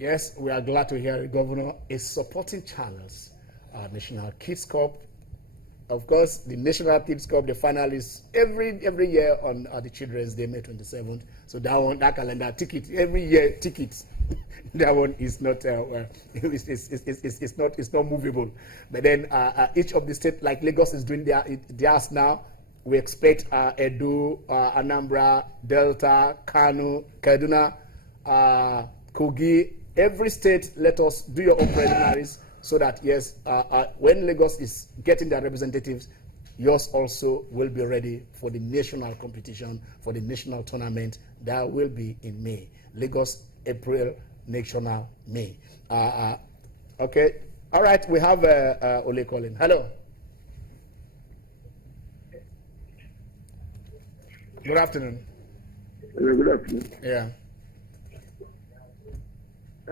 Yes, we are glad to hear the governor is supporting channels, National Kids Cup. Of course, the National Kids Cup, the final is every year on the Children's Day, May 27th. So that calendar ticket, every year tickets. That one is not it's not movable. But then each of the states, like Lagos, is doing theirs now. We expect Edo, Anambra, Delta, Kano, Kaduna, Kogi. Every state, let us do your own preliminaries so that yes, when Lagos is getting their representatives, yours also will be ready for the national competition, for the national tournament that will be in May. Lagos, April, national May. Okay, all right. We have Ole calling. Hello. Good afternoon. Hello, good afternoon. Yeah.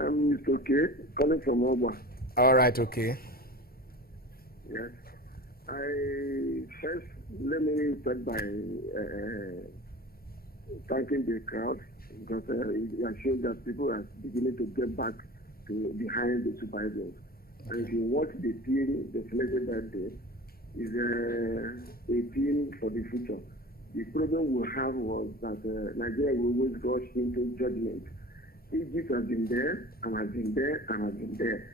It's okay. Calling from Oba. All right. Okay. Yes. Let me start by thanking the crowd because it has shown that people are beginning to get back to behind the Super Eagles. Okay. And if you watch the team they selected that day, is a team for the future. The problem we have was that Nigeria will always rush into judgment. Egypt has been there and has been there and has been there.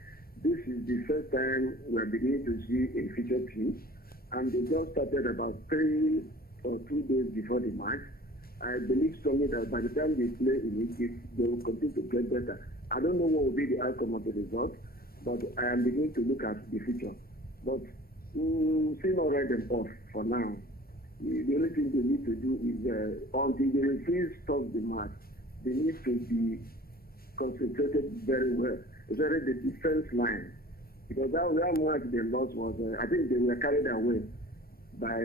This is the first time we are beginning to see a featured team, and they just started about 3 or 2 days before the match. I believe strongly that by the time they play in Egypt, they will continue to get better. I don't know what will be the outcome of the result, but I am beginning to look at the future. But we'll still not write them off for now. The only thing they need to do is until the referee stops the match, they need to be concentrated very well, especially the defense line. Because that match they lost was, I think they were carried away by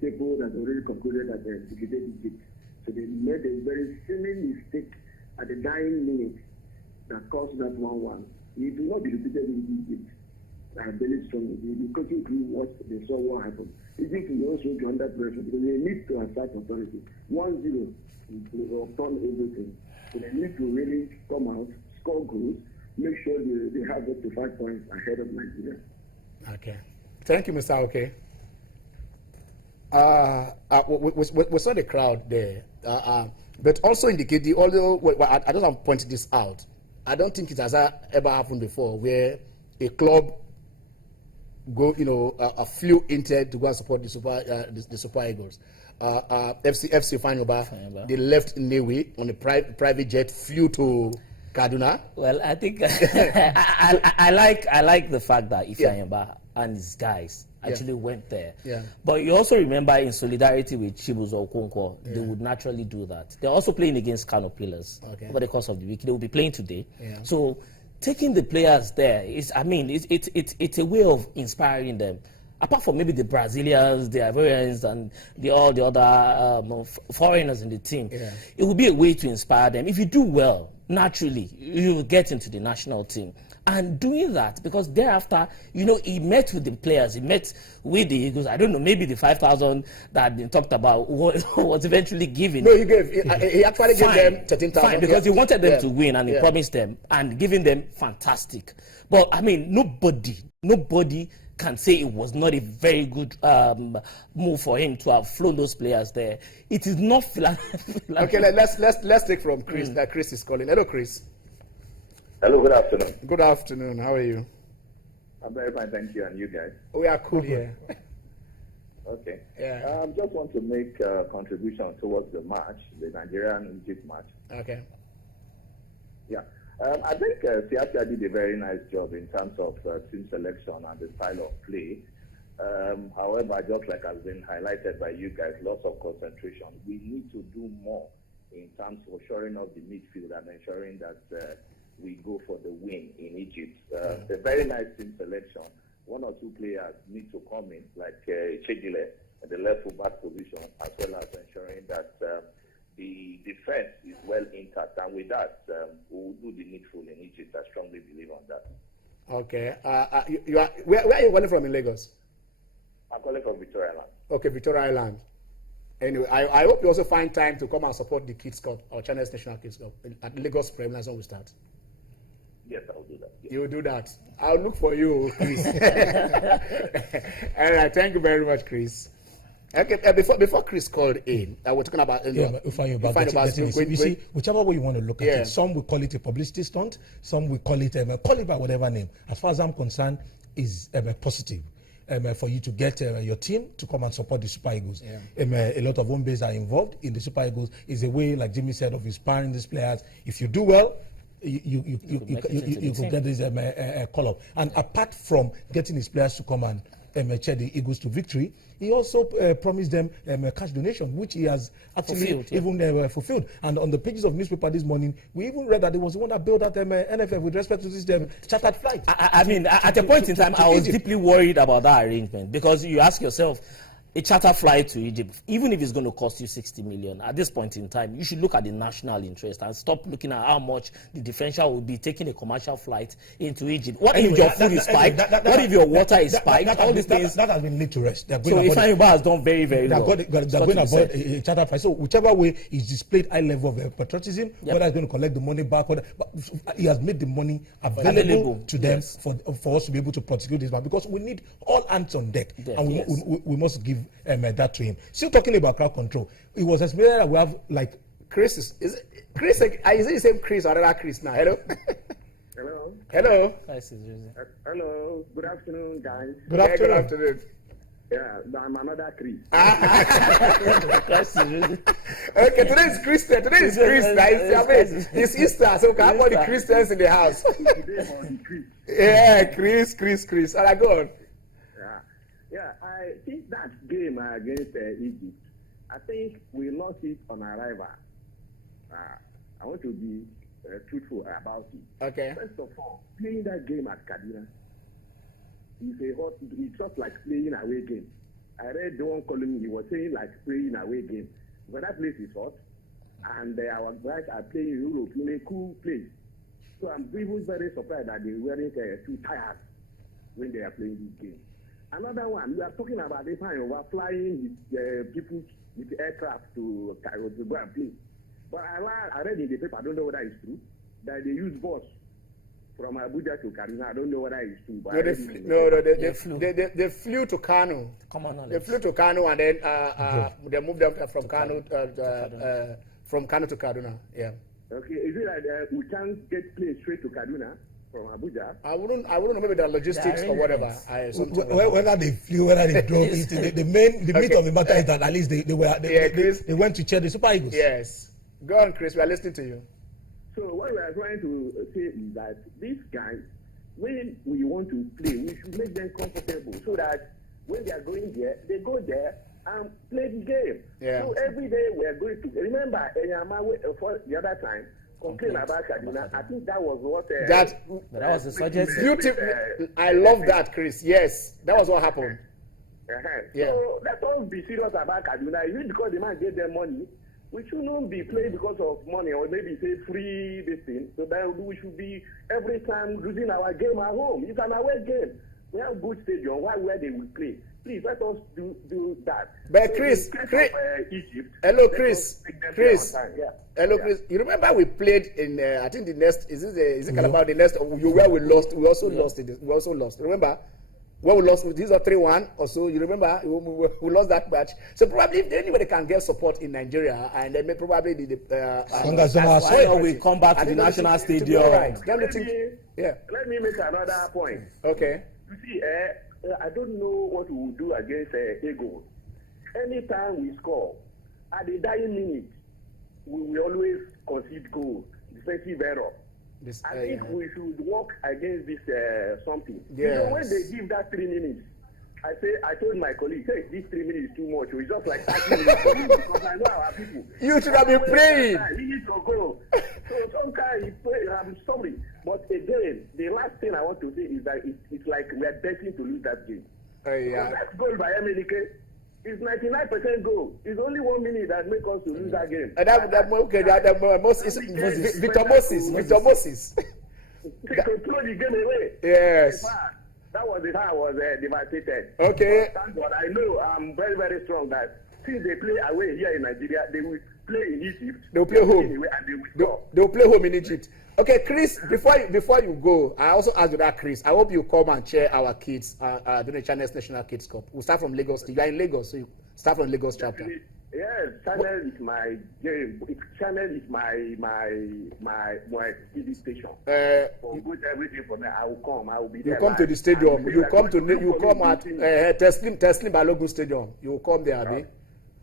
people that already concluded that they defeated Egypt. So they made a very silly mistake at the dying minute that caused that 1-1. It will not be repeated in Egypt. I very strongly. The coaching crew watched, they saw what happened. Egypt will also be under pressure because they need to assert authority. 1-0 will turn everything. So they need to really come out, score goals, make sure they have up to 5 points ahead of Nigeria. Okay. Thank you, Mr. Okay. We saw the crowd there, but also indicate although I don't have to point this out, I don't think it has ever happened before where a club flew into to go and support the Super Eagles. FC Fanyoba, they left Nnewi on a private jet, flew to Kaduna. Well, I think I like the fact that Ifeanyi and his guys actually went there. Yeah. But you also remember, in solidarity with Chibuzo Okonkwo, they would naturally do that. They're also playing against Kano Pillars over the course of the week. They will be playing today. Yeah. So taking the players there is, it's a way of inspiring them. Apart from maybe the Brazilians, the Ivorians, and all the other foreigners in the team, it will be a way to inspire them. If you do well, naturally, you will get into the national team. And doing that, because thereafter, he met with the players, he met with the Eagles. I don't know, maybe the 5,000 that had been talked about was eventually given. No, he actually gave them 13,000. Because he wanted them to win, and he promised them, and giving them fantastic. But, nobody can say it was not a very good move for him to have flown those players there. It is not Okay, let's take from Chris. Chris is calling. Hello, Chris. Hello, good afternoon. Good afternoon. How are you? I'm very fine, thank you. And you guys? We are cool here. Okay. Yeah. Just want to make a contribution towards the match, the Nigerian-Egypt match. Okay. Yeah. I think Siatia did a very nice job in terms of team selection and the style of play. However, just like has been highlighted by you guys, lots of concentration. We need to do more in terms of shoring up the midfield and ensuring that we go for the win in Egypt. A very nice team selection. 1 or 2 players need to come in, like Chedile at the left fullback position, as well as ensuring that the defense is well intact. And with that, we will do the needful in Egypt. I strongly believe on that. Okay. Where are you calling from in Lagos? I'm calling from Victoria Island. Okay, Victoria Island. Anyway, I hope you also find time to come and support the Kids Cup, our Channels National Kids Cup at Lagos Preliminary when we start. Yes, I'll do that. Yes. You will do that. I'll look for you, Chris. All right, thank you very much, Chris. Okay, before Chris called in, we're talking about you see, whichever way you want to look at it, some will call it a publicity stunt, some will call it by whatever name. As far as I'm concerned, is positive. For you to get your team to come and support the Super Eagles. A lot of home base are involved in the Super Eagles. Is a way, like Jimmy said, of inspiring these players. If you do well, you could get this call up. And apart from getting his players to come and cheer the Eagles to victory, he also promised them a cash donation, which he has actually fulfilled. And on the pages of newspaper this morning, we even read that he was the one that built that NFF with respect to this chartered flight. I mean, at a point in time, I was deeply worried about that arrangement, because you ask yourself, a charter flight to Egypt, even if it's going to cost you 60 million, at this point in time, you should look at the national interest and stop looking at how much the differential will be taking a commercial flight into Egypt. What if your food is spiked? What if your water is spiked? All these things. That has been laid to rest. So Ifeanyi Ubah has done very, very well. They're going to avoid a charter flight. So whichever way, he's displayed high level of patriotism, whether he's going to collect the money back, but he has made the money available to them for us to be able to prosecute this man, because we need all hands on deck, and we must give that to him. Still talking about crowd control, it was estimated that we have like Chris is it the same Chris or another Chris now? Hello. Hello. Hello. Hello. Good afternoon, guys. Good afternoon. Yeah, I'm another Chris. Okay, today is Christian. Today is Chris. It's Easter, so we can have all the Christians in the house. Yeah, Chris. All right, go on. Yeah, I think that game against Egypt, I think we lost it on arrival. I want to be truthful about it. Okay. First of all, playing that game at Kaduna it's just like playing away game. I read the one column, he was saying like playing away game. But that place is hot, and our guys are playing Europe in a cool place. So I'm even very surprised that they weren't too tired when they are playing this game. Another one, we are talking about this time over flying with people with aircraft to go and play. But I read in the paper, I don't know whether it's true, that they use bus from Abuja to Kaduna. I don't know whether it's true. But they flew to Kano. They flew to Kano, and then they moved them from Kano to Kaduna. Yeah. Okay, is it that we can't get planes straight to Kaduna from Abuja? I wouldn't know, maybe the logistics or whatever. Whether they flew, whether they drove, the meat of the matter is that at least they went to cheer the Super Eagles. Yes. Go on, Chris. We are listening to you. So what we are trying to say is that these guys, when we want to play, we should make them comfortable so that when they are going there, they go there and play the game. Yeah. So every day we are going to remember Enyama for the other time complain about Kaduna. I think that was what that was the suggestion. Beautiful. I love that, Chris. Yes, that was what happened. Yeah. So let's all be serious about Kaduna. Is it because the man gave them money? We shouldn't be playing because of money, or maybe say free this thing. So that we should be every time losing our game at home. It's an away game. We have good stadium. Where they will play? Please let us do that. But so Chris, Egypt. Hello, Chris. Hello, Chris. You remember we played in? I think the next is it Calabar? The next where we lost. We also lost it. We also lost. Remember? When we lost, these are 3-1 or so. You remember we lost that match. So probably if anybody can get support in Nigeria, and then probably we come back to the national stadium. Let me make another point. Okay. You see, I don't know what we will do against Eagles. Anytime we score, at the dying minute, we will always concede goal, defensive error. I think we should work against this something. Yes. You know, when they give that 3 minutes, I told my colleague, hey, this 3 minutes is too much. It's just like 30 minutes for me because I know our people. You should have been praying. He needs to go. So sometimes he pray, I'm sorry. But again, the last thing I want to say is that it's like we are betting to lose that game. That goal by Emenike is 99% goal. It's only 1 minute that makes us to lose that game. Victor Moses. To throw the game away. Yes. That was the time I was devastated. Okay. Thank God. I know I'm very, very strong that since they play away here in Nigeria, they will play in Egypt. They'll play home. And they will They'll play home in Egypt. Okay, Chris, before you go, I also asked you that, Chris. I hope you come and chair our kids during the Channels National Kids Cup. We'll start from Lagos. You are in Lagos, so you start from Lagos chapter. Yes, Channel is my Channel is my TV station. For good everything for me, I will come. I will be there. You come to the stadium. You come at Teslim Balogun Stadium. You will come there, Abi.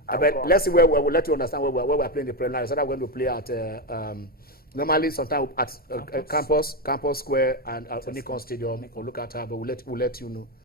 But let's see where we'll let you understand where we're playing the preliminary. So that we're going to play at normally sometimes at Campus Square and at Nikon Stadium. We'll look at her, but we'll let you know.